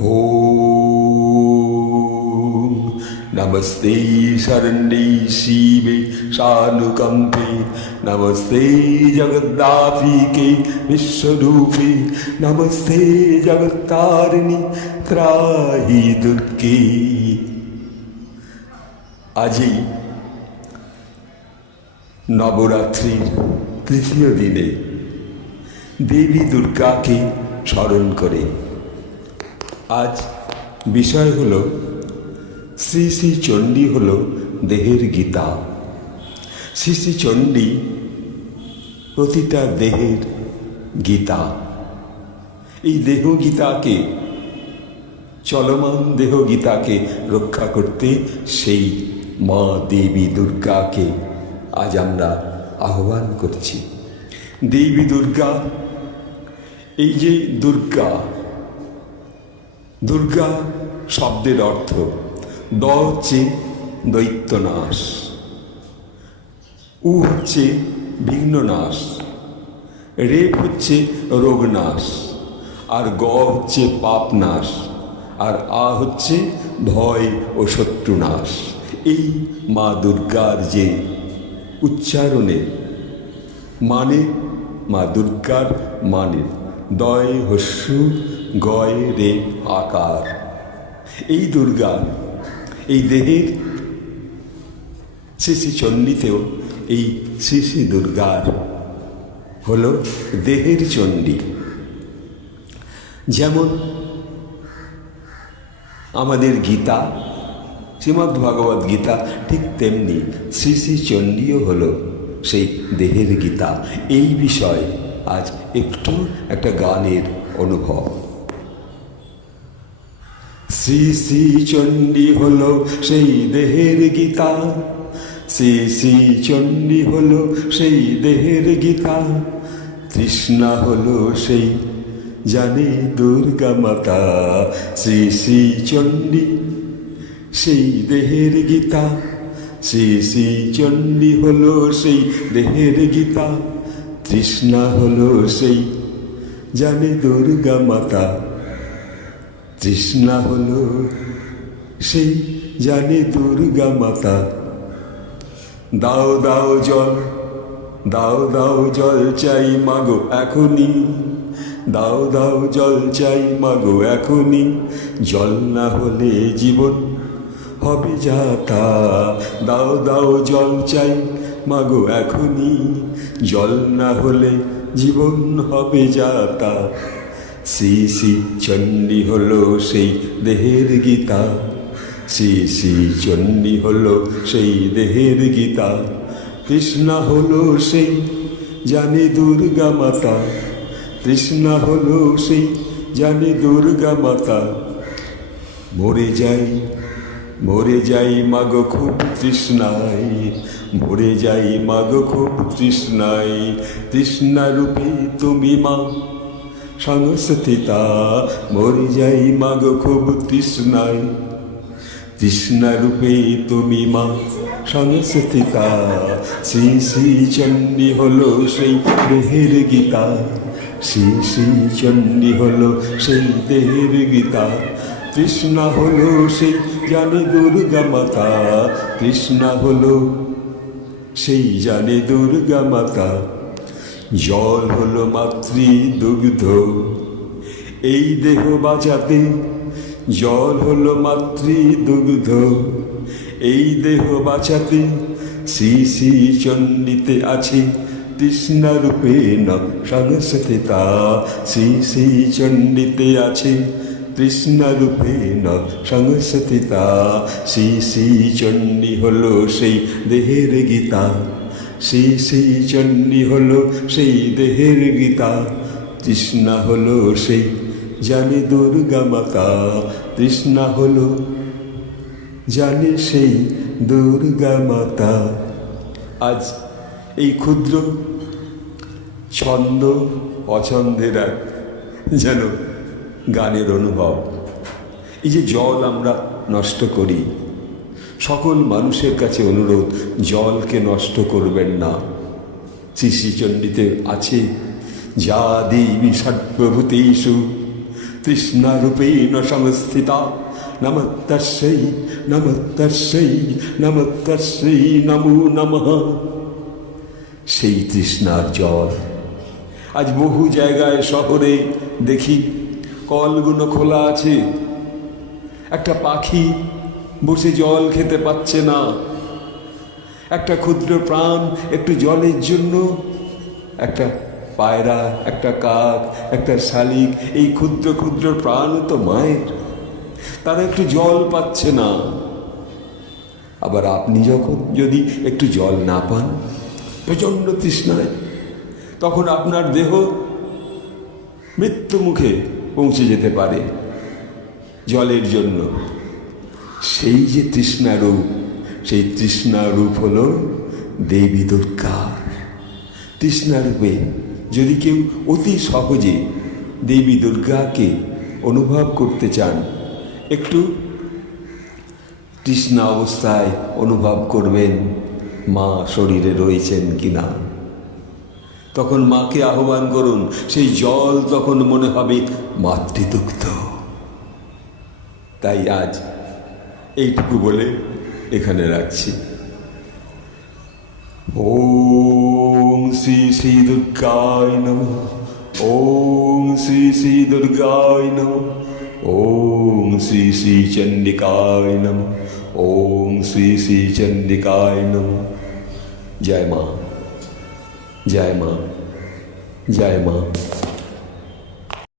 ॐ नमस्ते शरण्ये शिवे शानुकम्पे नमस्ते जगद्धात्रिके विश्वरूपे नमस्ते जगत्तारिणि त्राहि दुर्गे। आजই নবরাত্রির তৃতীয় দিনে দেবী দুর্গাকে স্মরণ করে আজ বিষয় হলো শ্রী শ্রী চণ্ডী হলো দেহের গীতা। শ্রী শ্রী চণ্ডী প্রতিটা দেহের গীতা। এই দেহ গীতাকে, চলমান দেহ গীতাকে রক্ষা করতে সেই মা দেবী দুর্গাকে আজ আমরা আহ্বান করছি। দেবী দুর্গা, এই যে দুর্গা, দুর্গা শব্দের অর্থ দ হচ্ছে দৈত্যনাশ, উ হচ্ছে বিঘ্ননাশ, রেপ হচ্ছে রোগনাশ, আর গ হচ্ছে পাপনাশ, আর আ হচ্ছে ভয় ও শত্রুনাশ। এই মা দুর্গার যে উচ্চারণের মানে, মা দুর্গার মানে দয় হস্যু গয় রে আকার। এই দুর্গার এই দেহের শ্রী শ্রী চণ্ডীতেও এই শ্রী শ্রী দুর্গার হল দেহের চণ্ডী। যেমন আমাদের গীতা, শ্রীমদ্ ভগবদ্ গীতা, ঠিক তেমনি শ্রী শ্রী চণ্ডীও হল সেই দেহের গীতা। এই বিষয়ে আজ একটু একটা গানের অনুভব। শ্রী শ্রী চণ্ডী হল সেই দেহের গীতা, শ্রী শ্রী চণ্ডী হল সেই দেহের গীতা। তৃষ্ণা হল সেই জানে দুর্গা মাতা, শ্রী শ্রী চণ্ডী সেই দেহের গীতা। শ্রী শ্রী চণ্ডী হল সেই দেহের গীতা। তৃষ্ণা হল সেই জানে দুর্গা মাতা, তৃষ্ণা হল সেই জানে দুর্গা মাতা। দাও দাও জল, দাও দাও জল চাই মাগো এখনই, দাও দাও জল চাই মাগো এখনই। জল না হলে জীবন হবে যাতা, দাও দাও জল চাই মাগো এখনই। জল না হলে জীবন হবে যাতা। শ্রী শ্রী চণ্ডী হলো সেই দেহের গীতা, শ্রী শ্রী চণ্ডী হলো সেই দেহের গীতা। তৃষ্ণা হলো সেই জানে দুর্গা মাতা, তৃষ্ণা হলো সেই জানে দুর্গা মাতা। মরে যাই, মরে যাই মাগো খুব তৃষ্ণায়, মরে যাই মাগো খুব তৃষ্ণায়। তৃষ্ণারূপে তুমি মা সংস্থিতা, মরে যাই মাগো খুব তৃষ্ণায়। তৃষ্ণারূপে তুমি মা সংস্থিতা। শ্রী শ্রী চণ্ডী হলো সেই দেহের গীতা, শ্রী শ্রী চণ্ডী হলো সেই দেহের গীতা। তৃষ্ণা হলো সেই জানে দুর্গা মাতা, তৃষ্ণা হলো সেই জানে দুর্গা মাতা। জল হলো মাতৃ দুগ্ধ এই দেহ বাঁচাতে, জল হলো মাতৃ দুগ্ধ এই দেহ বাঁচাতে। শ্রী শ্রী চণ্ডীতে আছে তৃষ্ণারূপে না সংস্থিতা, শ্রী শ্রী চণ্ডীতে আছে তৃষ্ণারূপে না সংস্থিতা। শ্রী শ্রী চণ্ডী হলো সেই দেহের গীতা, শ্রী শ্রী চণ্ডী হলো সেই দেহের গীতা। তৃষ্ণা হলো সেই জানে দুর্গা মাতা, তৃষ্ণা হলো জানে সেই দুর্গা মাতা। আজ এই ক্ষুদ্র ছন্দ অছন্দের এক যেন গানের অনুভব। এই যে জল আমরা নষ্ট করি, সকল মানুষের কাছে অনুরোধ, জলকে নষ্ট করবেন না। শ্রী শ্রী চণ্ডীতে আছে যা দেবী ষট্প্রভূতেষু তৃষ্ণারূপেণ সংস্থিতা নমস্তস্যৈ নমস্তস্যৈ নমস্তস্যৈ নমো নমঃ। সেই তৃষ্ণার জল আজ বহু জায়গায় শহরে দেখি কলগুলো খোলা আছে, একটা পাখি বসে জল খেতে পাচ্ছে না, একটা ক্ষুদ্র প্রাণ একটু জলের জন্য, একটা পায়রা, একটা কাক, একটা শালিক, এই ক্ষুদ্র ক্ষুদ্র প্রাণ তো মায়ের, তারা একটু জল পাচ্ছে না। আবার আপনি যখন যদি একটু জল না পান, প্রচণ্ড তৃষ্ণায়, তখন আপনার দেহ মৃত্যু মুখে পৌঁছে যেতে পারে জলের জন্য। সেই যে তৃষ্ণারূপ, সেই তৃষ্ণারূপ হল দেবী দুর্গা। তৃষ্ণারূপে যদি কেউ অতি সহজে দেবী দুর্গাকে অনুভব করতে চান, একটু তৃষ্ণা অবস্থায় অনুভব করবেন মা শরীরে রয়েছেন কিনা। তখন মাকে আহ্বান করুন, সেই জল তখন মনে হবে মাতৃদুগ্ধ। তাই আজ এইটুকু বলে এখানে রাখছি। ওম শ্রী শ্রী দুর্গায় নমঃ। ওম শ্রী শ্রী দুর্গায় নমঃ। ওম শ্রী শ্রী চণ্ডিকায় নমঃ। ওম শ্রী শ্রী চণ্ডিকায় নমঃ। জয় মা, জয় মা, জয় মা।